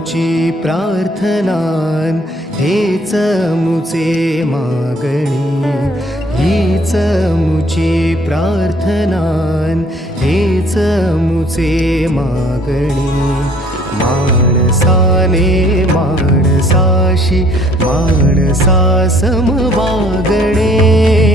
मुची प्रार्थनान हेच मुचे मागणी हीच मुची प्रार्थनान हेच मुचे मागणी माणसाने माणसाशी माणसा सम वागणे